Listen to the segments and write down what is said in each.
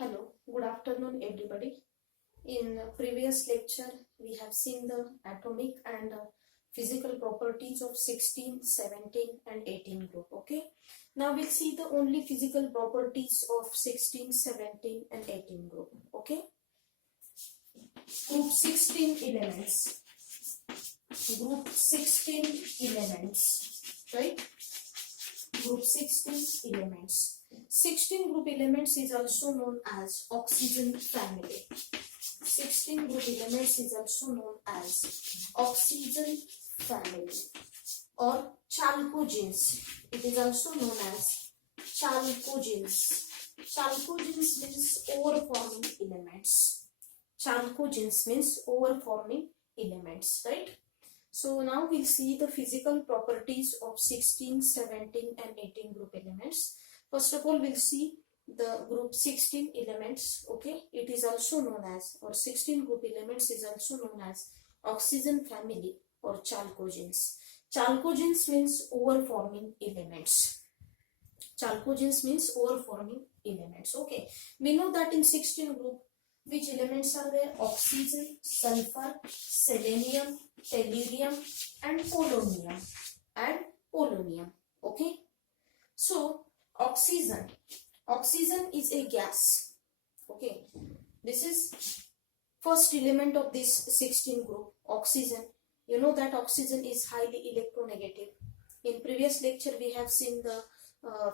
Hello, good afternoon everybody. In the previous lecture, we have seen the atomic and physical properties of 16, 17 and 18 group. Okay. Now we'll see the only physical properties of 16, 17 and 18 group. Okay. Group 16 elements. Group 16 elements. Right? Group 16 elements. 16 group elements is also known as oxygen family. 16 group elements is also known as oxygen family or chalcogens. It is also known as chalcogens. Chalcogens means overforming elements. Chalcogens means overforming elements, right? So now we'll see the physical properties of 16, 17 and 18 group elements. First of all, we'll see the group 16 elements. Okay, it is also known as, or 16 group elements is also known as oxygen family or chalcogens. Chalcogens means overforming elements. Chalcogens means overforming elements. Okay, we know that in 16 group, which elements are there? Oxygen, sulfur, selenium, tellurium and polonium. Okay, so oxygen is a gas. Okay, this is first element of this 16 group, oxygen. You know that oxygen is highly electronegative. In previous lecture we have seen the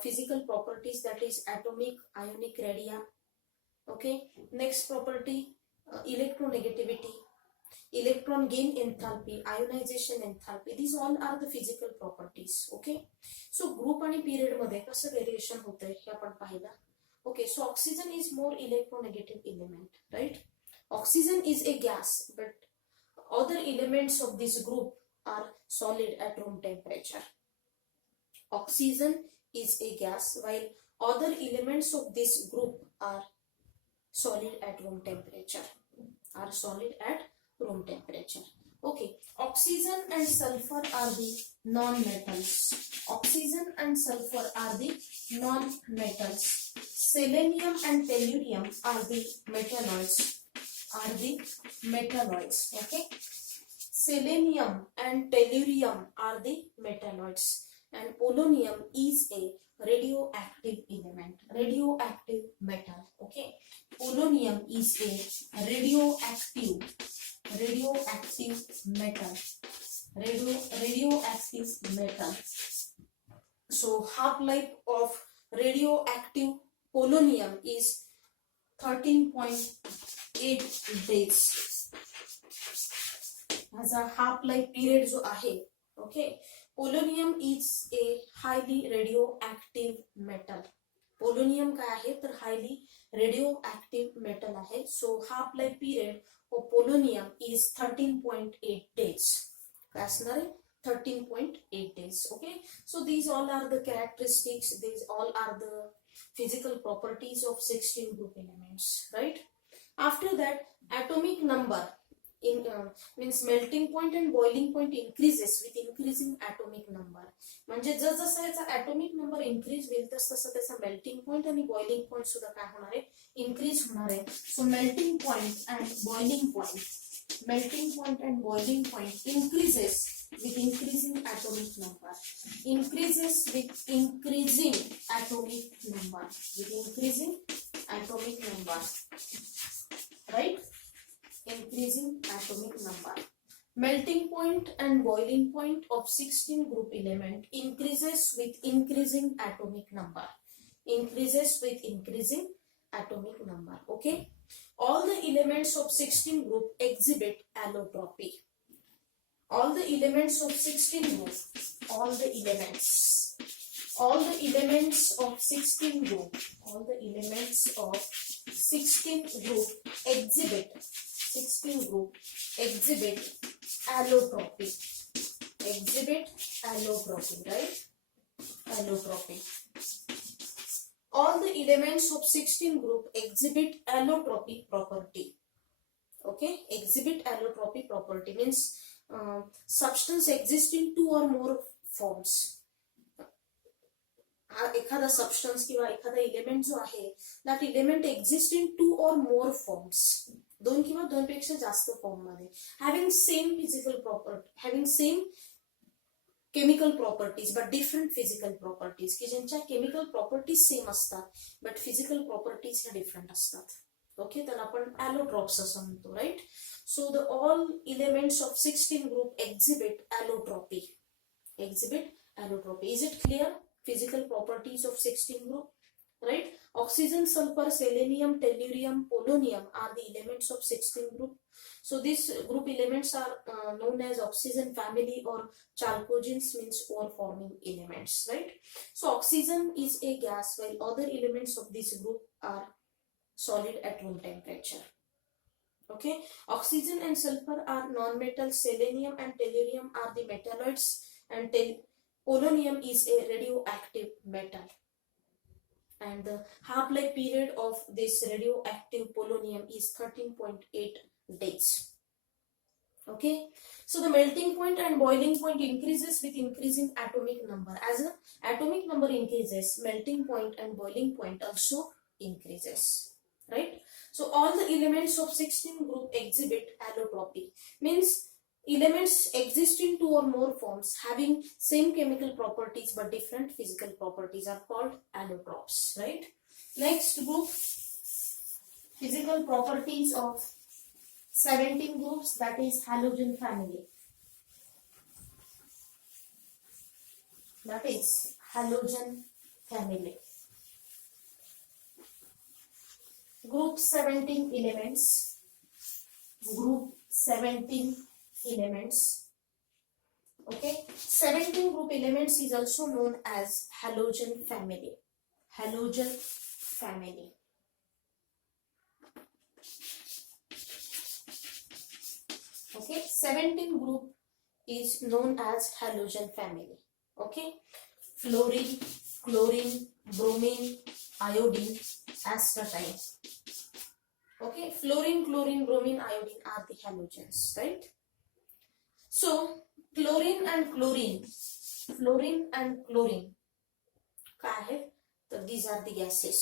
physical properties, that is atomic, ionic, radium. Okay, next property, electronegativity, electron gain enthalpy, ionization enthalpy. These all are the physical properties. Okay, so group आणि period मध्ये कसं variation होतंय हे आपण पाहिलं. Okay, so oxygen is more electronegative element, right? Oxygen is a gas, but other elements of this group are solid at room temperature. Oxygen is a gas, while other elements of this group are solid at room temperature. Okay, oxygen and sulfur are the non-metals. Oxygen and sulfur are the non-metals. Selenium and tellurium are the metalloids. Okay, selenium and tellurium are the metalloids, and polonium is a radioactive element, radioactive metal. Okay, polonium is a radioactive metal. So half-life of radioactive polonium is 13.8 days. As a half-life period जो आहे. Okay, polonium is a highly radioactive metal. Polonium काय आहे तर highly radioactive metal आहे. So half life period of polonium is 13.8 days. काय असणार आहे 13.8 days. Okay, so these all are the characteristics, these all are the physical properties of 16 group elements, right? After that, atomic number in means melting point and boiling point increases with increasing atomic number. म्हणजे जसं याचा atomic number increase होईल तसं त्याचा melting point आणि boiling point सुद्धा काय होणार आहे increase होणार आहे. So melting point and boiling point increases with increasing atomic number. Right? Increasing atomic number. Melting point and boiling point of 16 group element increases with increasing atomic number. Okay, all the elements of 16 group exhibit allotropy. All the elements of 16 group exhibit allotropy. Right? Allotropy. All the elements of 16 group exhibit allotropy property. Okay, exhibit allotropy property means substance exists in two or more forms. एखादा substance किंवा एखादा element जो आहे, that element exist in 2 or more forms, 2 किंवा 2 पेक्षा जास्त फॉर्म मध्ये, having same physical property, having same chemical properties but different physical properties, की ज्यांच्या केमिकल प्रॉपर्टीज सेम असतात बट फिजिकल प्रॉपर्टीज ह्या डिफरंट असतात. ओके, तर आपण ॲलोट्रॉप्स असं म्हणतो, right. So the all elements of 16 group exhibit allotropy. Is it clear? Physical properties of 16 group, right? Oxygen, sulfur, selenium, tellurium, polonium are the elements of 16 group. So these group elements are known as oxygen family, or chalcogens means ore forming elements, right? So oxygen is a gas while other elements of this group are solid at room temperature. Okay, oxygen and sulfur are non-metals, selenium and tellurium are the metalloids, and polonium is a radioactive metal, and the half-life period of this radioactive polonium is 13.8 days. Okay, so the melting point and boiling point increases with increasing atomic number. As the atomic number increases, melting point and boiling point also increases, right? So all the elements of 16 group exhibit allotropy, means elements exist in 2 or more forms having same chemical properties but different physical properties are called allotropes, right? Next group, physical properties of 17 groups, that is halogen family. That is halogen family. Group 17 elements. Group 17 elements. Okay, 17 group elements is also known as halogen family. Halogen family. Okay, 17 group is known as halogen family. Okay, fluorine, chlorine, bromine, iodine, astatine. Okay, fluorine, chlorine, bromine, iodine are the halogens, right? So chlorine and chlorine, काय आहे, तर these are the gases.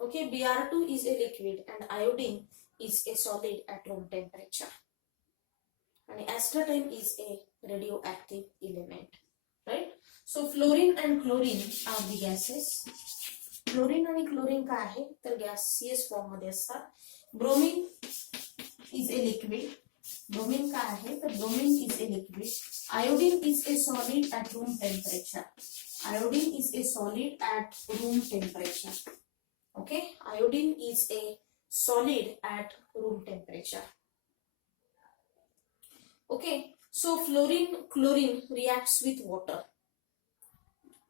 Okay, Br2 is a liquid and iodine is a solid at room temperature, and astatine is a radioactive element, right? So fluorine and chlorine are the gases. Fluorine आणि chlorine काय आहे, तर gaseous form मध्ये असतात. Bromine is a liquid. Bromine काय आहे, तर bromine is a liquid. Iodine is a solid at room temperature. Iodine is a solid at room temperature. Okay, iodine is a solid at room temperature. Okay, so fluorine, chlorine reacts with water.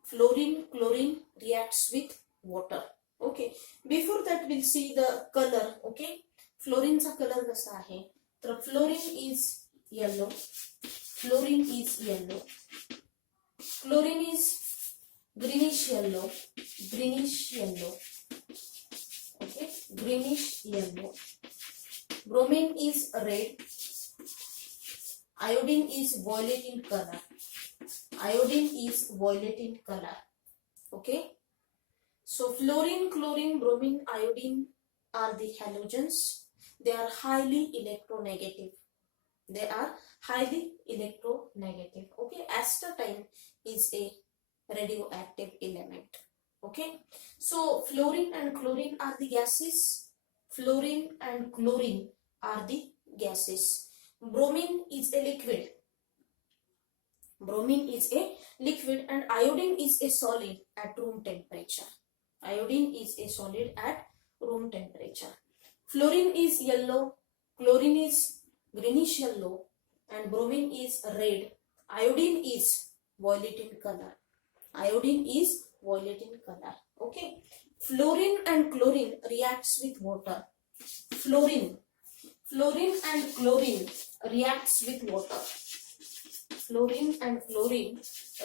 Fluorine, chlorine reacts with water. Okay, before that we'll see the color. Okay, fluorine चा color कसा आहे, तर fluorine is yellow. Fluorine is yellow. Chlorine is greenish yellow. Greenish yellow. Okay, greenish yellow. Bromine is red. Iodine is violet in color. Iodine is violet in color. Okay, so fluorine, chlorine, bromine, iodine are the halogens. They are highly electronegative. They are highly electronegative. Okay, astatine is a radioactive element. Okay, so fluorine and chlorine are the gases. Fluorine and chlorine are the gases. Bromine is a liquid. Bromine is a liquid and iodine is a solid at room temperature. Iodine is a solid at room temperature. Fluorine is yellow, chlorine is greenish yellow, and bromine is red. Iodine is violet in color. Iodine is violet in color. Okay, fluorine and chlorine reacts with water. Fluorine and chlorine reacts with water. Fluorine and chlorine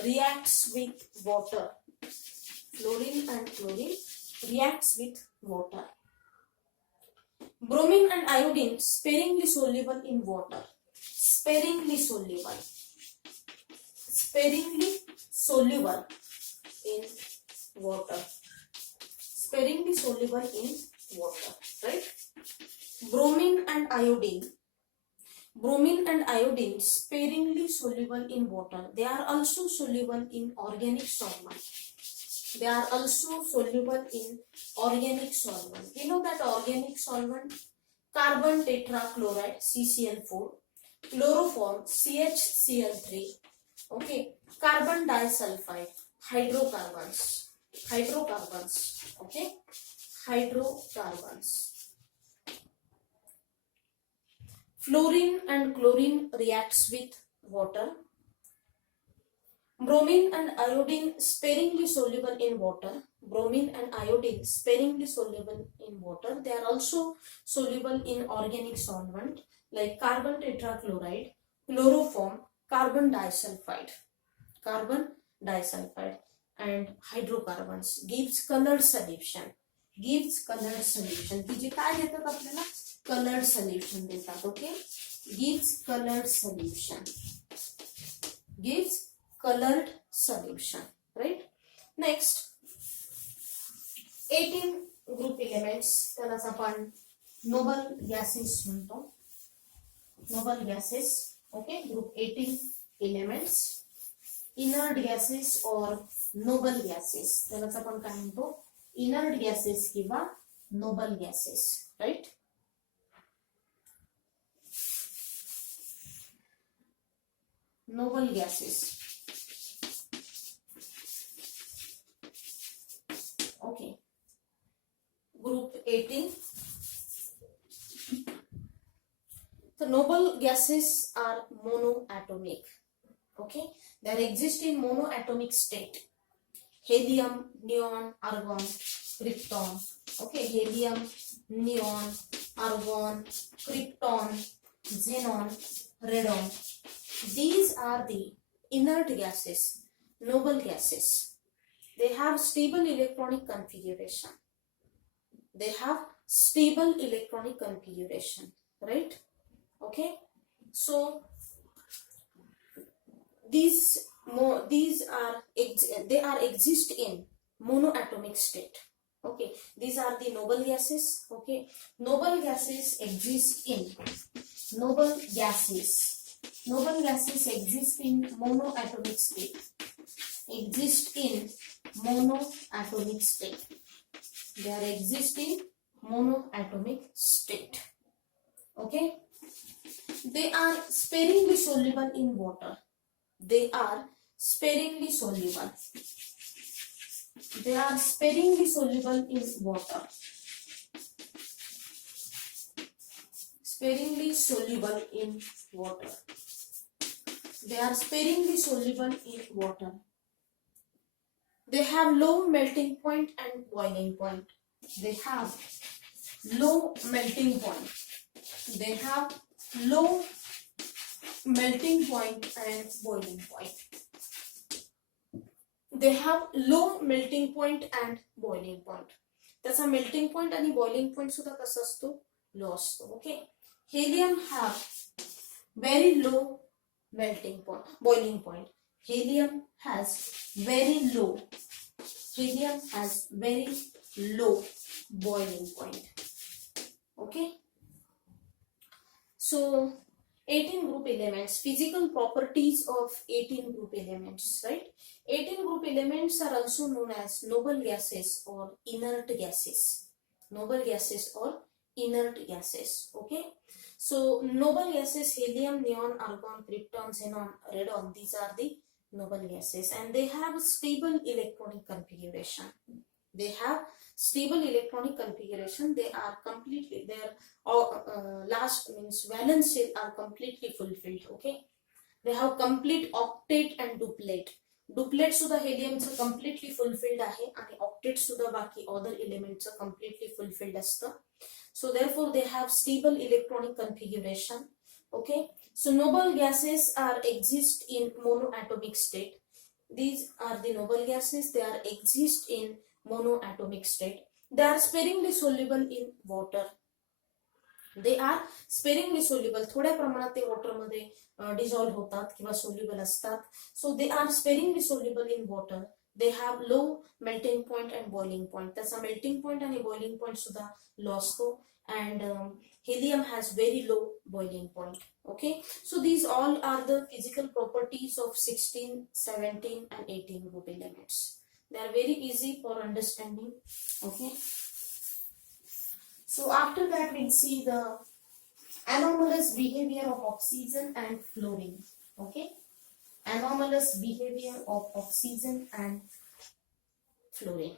reacts with water. Fluorine and chlorine reacts with water. Bromine and iodine sparingly soluble in water. Sparingly soluble. Sparingly soluble in water. Sparingly soluble in water, right? Bromine and iodine. Bromine and iodine sparingly soluble in water. They are also soluble in organic solvent. They are also soluble in organic solvent. We know that organic solvent, carbon tetrachloride CCl4, chloroform CHCl3, okay, carbon disulfide, hydrocarbons, okay, hydrocarbons. Fluorine and chlorine reacts with water. Bromine and iodine sparingly soluble in water. Bromine and iodine sparingly soluble in water. They are also soluble in organic solvent like carbon tetrachloride, chloroform, carbon disulfide, and hydrocarbons. Gives colored solution. की जे काय देतात आपल्याला colored solution देतात. Okay, gives colored solution, right? Next, 18 group elements, त्यालाच आपण noble gases म्हणतो. Noble gases, okay, group 18 elements, inert gases or noble gases, त्यालाच आपण काय म्हणतो, inert gases किंवा noble gases, right? Noble gases. Okay, group 18. The noble gases are monoatomic. Okay, they exist in monoatomic state. Helium, neon, argon, krypton. Okay, helium, neon, argon, krypton, xenon, radon. These are the inert gases, noble gases. They have stable electronic configuration. Right? Okay. So these exist in monoatomic state. Okay, these are the noble gases. Okay, noble gases exist in monoatomic state. They are existing monoatomic state. Okay, they are sparingly soluble in water. Sparingly soluble in water. They are sparingly soluble in water. They have low melting point and boiling point. They have low melting point and boiling point. They have low melting point and boiling point. त्याचा melting point आणि boiling point सुद्धा कसा असतो, लो असतो. Okay, helium have very low boiling point. Helium has very low boiling point. Okay, so 18 group elements, physical properties of 18 group elements, right? 18 group elements are also known as noble gases or inert gases. Okay, so noble gases, helium, neon, argon, krypton, xenon, radon, these are the noble gases, and they have stable electronic configuration. They are completely, their last means valence shell are completely fulfilled. Okay, they have complete octet and duplet. Duplet सुद्धा heliumचं completely fulfilled आहे आणि octet सुद्धा बाकी other elements completely fulfilled असतं. So therefore they have stable electronic configuration. Okay, so noble gases exist in monoatomic state. These are the noble gases. They exist in monoatomic state. They are sparingly soluble in water. थोड्या प्रमाणात ते water मध्ये डिसॉल्व्ह होतात किंवा soluble असतात. So they are sparingly soluble in water. they have low melting point and boiling point. त्याचा melting point आणि boiling point सुद्धा low असतो, and helium has very low boiling point. Okay, so these all are the physical properties of 16, 17 and 18 group elements. They are very easy for understanding. Okay, so after that we'll see the anomalous behavior of oxygen and fluorine. Okay, anomalous behavior of oxygen and fluorine.